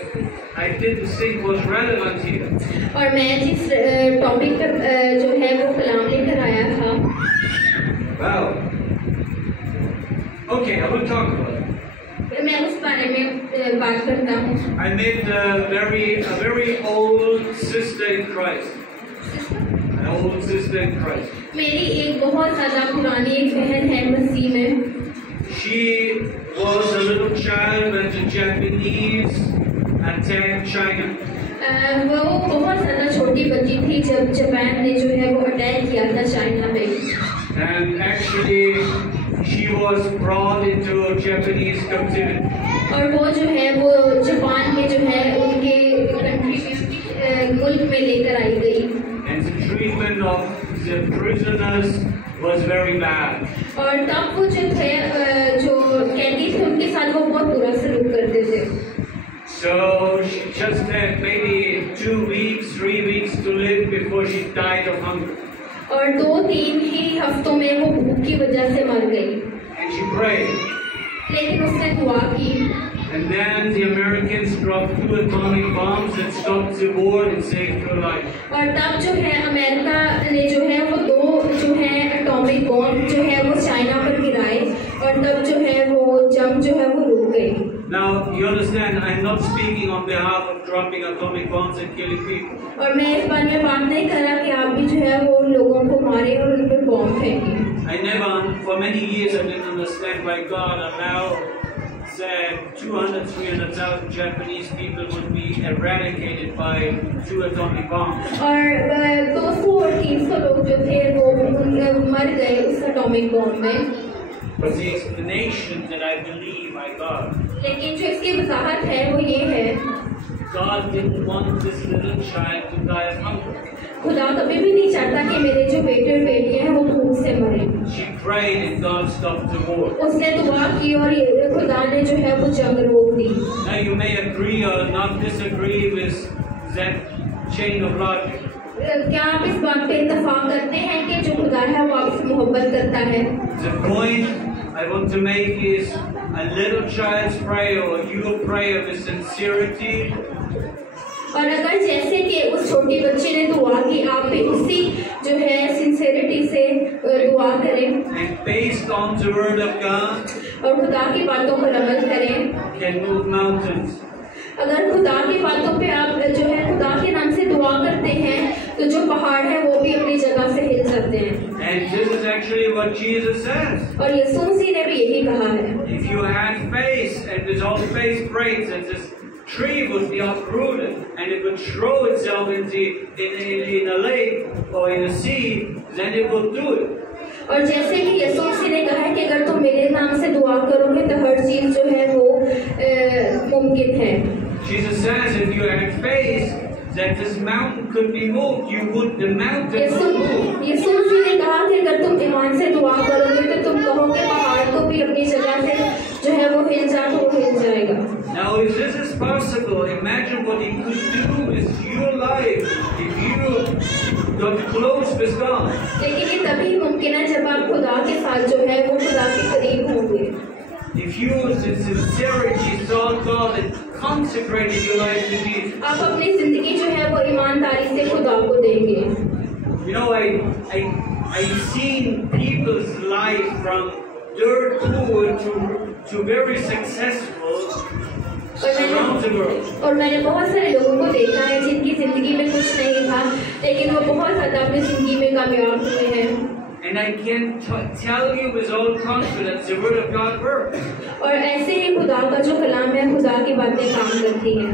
I didn't think was relevant here. और मैं जिस टॉपिक पर जो है वो कलाम लेकर आया था, Well, okay, I will talk about it. मैं उस बारे में बात करता हूँ। I met a very old sister in Christ. An old sister in Christ. मेरी एक बहुत ज़्यादा पुरानी एक बहन है मसीह में। She was a little child when the Japanese attacked China. वो बहुत ज़्यादा छोटी बच्ची थी जब जापान ने जो है वो अटैक किया था चाइना पे। And actually, she was brought into Japanese captivity. और वो जो है वो जापान में जो है उनके कंट्री में of the prisoners was very bad. और तब वो जो थे जो कैदी थे उनके साथ वो बहुत बुरा सलूक करते थे। So she just had maybe 2 weeks, 3 weeks to live before she died of hunger. और 2-3 ही हफ्तों में वो भूख की वजह से मर गई। And she prayed. लेकिन उसने दुआ की। And then the Americans dropped 2 atomic bombs and stopped the war and saved her life. और तब जो है अमेरिका ने जो है वो 2 जो है एटॉमिक बॉम्ब जो है वो चाइना पर गिराए और तब जो है वो जंग जो है वो रुक गई। Now you understand, I'm not speaking on behalf of dropping atomic bombs and killing people. और मैं इस बारे में बात नहीं कर रहा कि आप भी जो है वो लोगों को मारे और उन पे बॉम्ब फेंके। I never, for many years, I didn't understand why God allowed that 200,000-300,000 Japanese people would be eradicated by 2 atomic bombs. और 200 और 300 लोग जो थे वो मर गए उस एटॉमिक बॉम्ब में। But the explanation that I believe I got. लेकिन जो इसकी वजाहत है वो ये है, God didn't want this little child to die of hunger. खुदा कभी भी नहीं चाहता कि मेरे जो बेटे और बेटियां हैं वो भूख से मरे। She prayed and God stopped the war. उसने दुआ की और खुदा ने जो है वो जंग रोक दी। Now you may agree or not disagree with that chain of logic. क्या आप इस बात पे इत्तेफाक करते हैं कि जो खुदा है वो आपसे मोहब्बत करता है? The point I want to make is a little child's prayer or your prayer with sincerity. और अगर जैसे कि उस छोटी बच्ची ने दुआ की, आप भी उसी जो है सिंसेरिटी से दुआ करें And based on the word of God, और खुदा की बातों पर अमल करें। can move mountains. अगर खुदा की बातों पे आप जो है खुदा के नाम से दुआ करते हैं तो जो पहाड़ है वो भी अपनी जगह से हिल जाते हैं। And this is actually what Jesus says. और यीशु मसीह ने भी यही कहा है। If you had faith and with all faith prayed that this tree would be uprooted and it would throw itself in a lake or in a sea, then it would do it. और जैसे कि यीशु मसीह ने कहा है कि अगर तुम मेरे नाम से दुआ करोगे तो हर चीज जो है वो मुमकिन है। Jesus says if you had faith that this mountain could be moved, you would the mountain would move. यीशु मसीह ने कहा कि अगर तुम ईमान से दुआ करोगे तो तुम कहोगे पहाड़ को भी अपनी जगह से जो है वो हिल जा तो वो हिल जाएगा। Now if this is possible, imagine what he could do with your life if you got close with God. लेकिन ये तभी मुमकिन है जब आप खुदा के साथ जो है वो खुदा के करीब होंगे। If you in sincerity sought God and consecrated your life to Jesus. आप अपनी जिंदगी जो है वो ईमानदारी से खुदा को देंगे। You know, I've seen people's life from dirt poor to very successful around the world. और मैंने बहुत सारे लोगों को देखा है जिनकी जिंदगी में कुछ नहीं था लेकिन वो बहुत ज्यादा अपनी जिंदगी में कामयाब हुए हैं। And I can tell you with all confidence, the word of God works. और ऐसे ही खुदा का जो कलाम है खुदा की बातें काम करती हैं।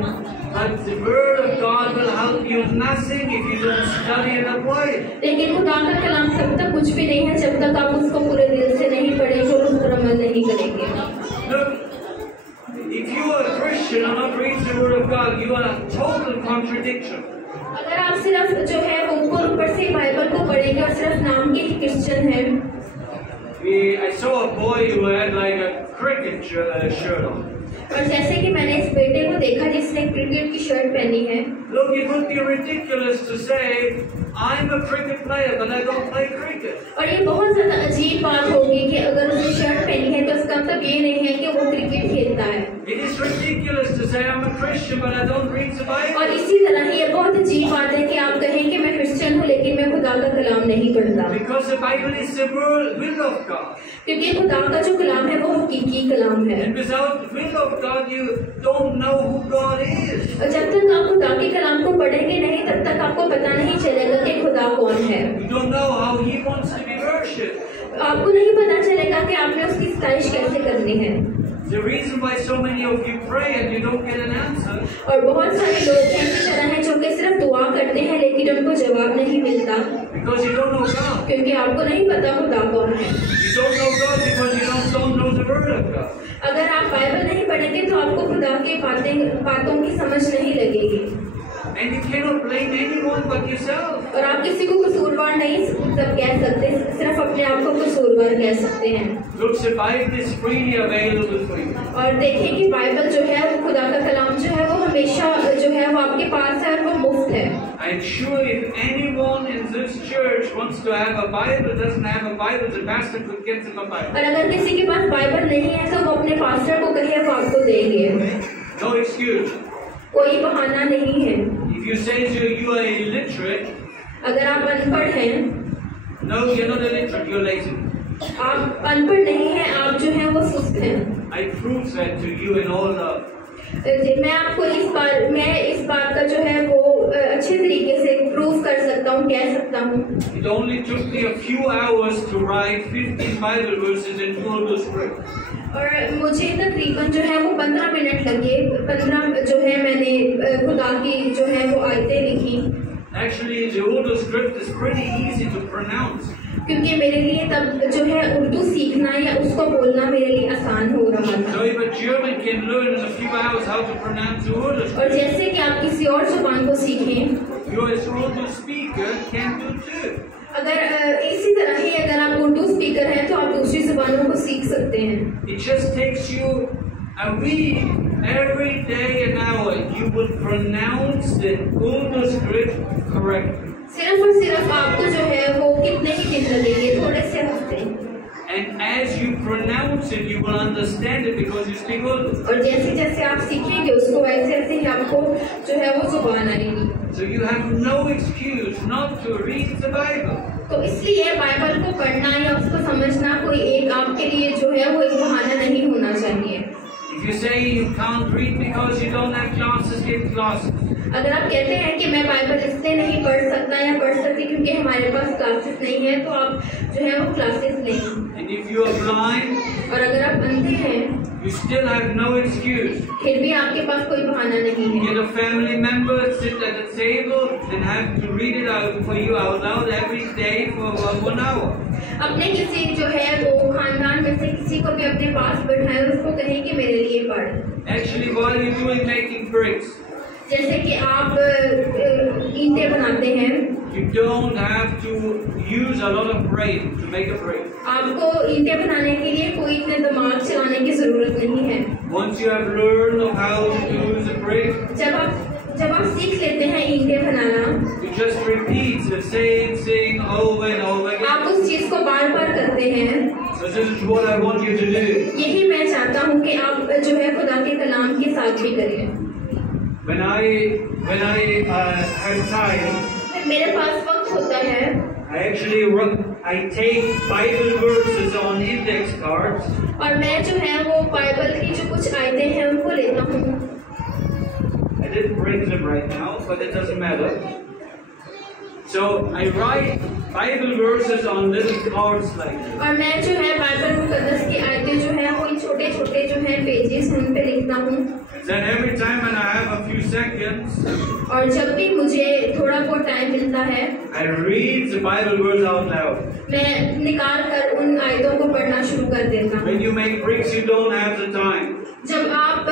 But the word of God will help you nothing if you don't study and apply it. लेकिन खुदा का कलाम तब तक कुछ भी नहीं है जब तक आप उसको पूरे दिल से नहीं पढ़ेंगे और उस पर अमल नहीं करेंगे। Look, if you are a Christian and not read the word of God, you are a total contradiction. अगर आप सिर्फ जो है ऊपर से बाइबल को पढ़ेंगे और सिर्फ नाम के क्रिश्चियन हैं। I saw a boy who had like a cricket shirt on. और जैसे कि मैंने इस बेटे को देखा जिसने क्रिकेट की शर्ट पहनी है। Look, it would be ridiculous to say, I'm a cricket player, but I don't play cricket. और ये बहुत ज्यादा अजीब बात होगी कि अगर उसने शर्ट पहनी है तो इसका मतलब ये नहीं है कि वो क्रिकेट खेलता है। It is ridiculous to say I'm a Christian, but I don't read the Bible. और इसी तरह ही ये बहुत अजीब बात है कि आप कहें कि मैं क्रिश्चियन हूँ लेकिन मैं खुदा का कलाम नहीं पढ़ता। Because the Bible is the will of God. क्योंकि खुदा का जो कलाम है वो हकीकी कलाम है। And without the will of God, you don't know who God is. और जब तक आप खुदा के कलाम को पढ़ेंगे नहीं तब तक आपको पता नहीं चलेगा कि खुदा कौन है। You don't know how He wants to be worshipped. आपको नहीं पता चलेगा कि आपने उसकी सताइश कैसे करनी है। The reason why so many of you pray and you don't get an answer. और बहुत सारे लोग ऐसी तरह हैं जो कि सिर्फ दुआ करते हैं लेकिन उनको जवाब नहीं मिलता। Because you don't know God. क्योंकि आपको नहीं पता खुदा कौन है। You don't know God because you don't know the Word of God. अगर आप बाइबल नहीं पढ़ेंगे तो आपको खुदा की बातों की समझ नहीं लगेगी। And you cannot blame anyone but yourself. और आप किसी को कसूरवार नहीं सब कह सकते, सिर्फ अपने आप को कसूरवार कह सकते हैं। Look, the Bible is freely available for you. और देखें कि बाइबल जो है वो खुदा का कलाम जो है वो हमेशा जो है वो आपके पास है और वो मुफ्त है। I'm sure if anyone in this church wants to have a Bible, doesn't have a Bible, the pastor could get them a Bible. और अगर किसी के पास बाइबल नहीं है तो वो अपने पास्टर को कहे, वो आपको देंगे। No excuse. कोई बहाना नहीं है। If you say you are illiterate, अगर आप अनपढ़ हैं, no, you're not illiterate, you're lazy. आप अनपढ़ नहीं हैं, आप जो हैं वो सुस्त हैं। I prove that to you in all love. मैं आपको इस बात का जो है वो अच्छे तरीके से प्रूव कर सकता हूँ, कह सकता हूँ। It only took me a few hours to write 15 Bible verses in Urdu script. और मुझे तकरीबन जो है वो 15 मिनट लगे, 15 जो है मैंने खुदा की जो है वो आयतें लिखी। Actually, the Urdu script is pretty easy to pronounce. क्योंकि मेरे लिए तब जो है उर्दू सीखना या उसको बोलना मेरे लिए आसान हो रहा था। So if a German can learn in a few hours how to pronounce the Urdu script, और जैसे कि आप किसी और जुबान को सीखें, you as Urdu speaker can do too. अगर इसी तरह ही अगर आप उर्दू स्पीकर हैं तो आप दूसरी जुबानों को सीख सकते हैं। It just takes you a week, every day an hour, you will pronounce the Urdu script correctly. सिर्फ और सिर्फ आपको जो है वो कितने ही दिन लगेंगे, थोड़े से हफ्ते। And as you pronounce it, you will understand it because you speak Urdu. और जैसे जैसे आप सीखेंगे उसको वैसे वैसे ही आपको जो है वो जुबान आएगी। So you have no excuse not to read the Bible. तो इसलिए बाइबल को पढ़ना या उसको समझना कोई एक आपके लिए जो है वो एक बहाना नहीं होना चाहिए। If you say you can't read because you don't have classes, get classes. अगर आप कहते हैं कि मैं बाइबल इसलिए नहीं पढ़ सकता या पढ़ सकती क्योंकि हमारे पास क्लासेस नहीं है, तो आप जो है वो क्लासेस लें। And if you are blind, और अगर आप अंधे हैं, you still have no excuse. फिर भी आपके पास कोई बहाना नहीं है। Get a family member, sit at the table, and have to read it out for you out loud every day for 1 hour. अपने किसी जो है वो खानदान में से किसी को भी अपने पास बैठाएं और उसको कहें कि मेरे लिए पढ़। Actually, what are you doing making bricks? जैसे कि आप ईंटें बनाते हैं, You don't have to use a lot of brain to make a brick. आपको ईंटें बनाने के लिए कोई इतने दिमाग चलाने की जरूरत नहीं है। Once you have learned of how to use a brick, जब आप सीख लेते हैं ईंटें बनाना, you just repeat the same thing over and over again. आप उस चीज को बार बार करते हैं। So this is what I want you to do. यही मैं चाहता हूँ कि आप जो है खुदा के कलाम के साथ भी करें। When I have time, मेरे पास वक्त होता है, I take Bible verses on index cards. और मैं जो है वो बाइबल की जो कुछ आयतें हैं उनको लेता हूँ। I didn't bring them right now, but it doesn't matter. So I write Bible verses on little cards like this. और मैं जो है बाइबल मुकद्दस की आयतें जो है वो इन छोटे छोटे जो है पेजेस उन पे लिखता हूँ। Then every time when I have a few seconds, और जब भी मुझे थोड़ा बहुत टाइम मिलता है, I read the Bible verse out loud. मैं निकाल कर उन आयतों को पढ़ना शुरू कर देता हूँ। When you make bricks, you don't have the time. जब आप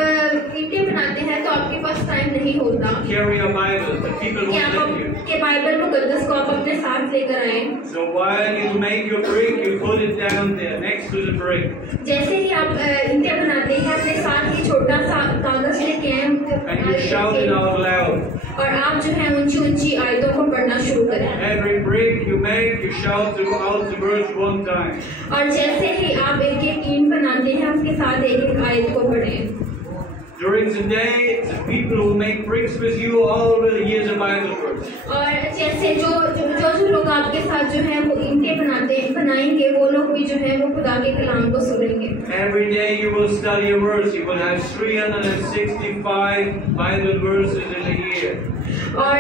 ईंटें बनाते हैं तो आपके पास टाइम नहीं होता Carry a Bible, but people कि won't आप let you. के बाइबल मुकद्दस को आप अपने साथ लेकर आए। So while you make your brick, you put it down there next to the brick. जैसे ही आप ईंटें बनाते हैं अपने साथ ही छोटा सा कागज लेके आए And you shout it out loud. और आप जो है ऊंची ऊंची आयतों को पढ़ना शुरू करें। Every brick you make, you shout out the verse 1 time. और जैसे ही आप एक एक ईंट बनाते हैं उसके साथ एक एक आयत को पढ़ें। During the day, the people who make bricks with you all will hear the Bible verse. और जैसे जो लोग आपके साथ जो है वो ईंटें बनाएंगे वो लोग भी जो है वो खुदा के कलाम को सुनेंगे। Every day you will study a verse. You will have 365 Bible verses in a year. और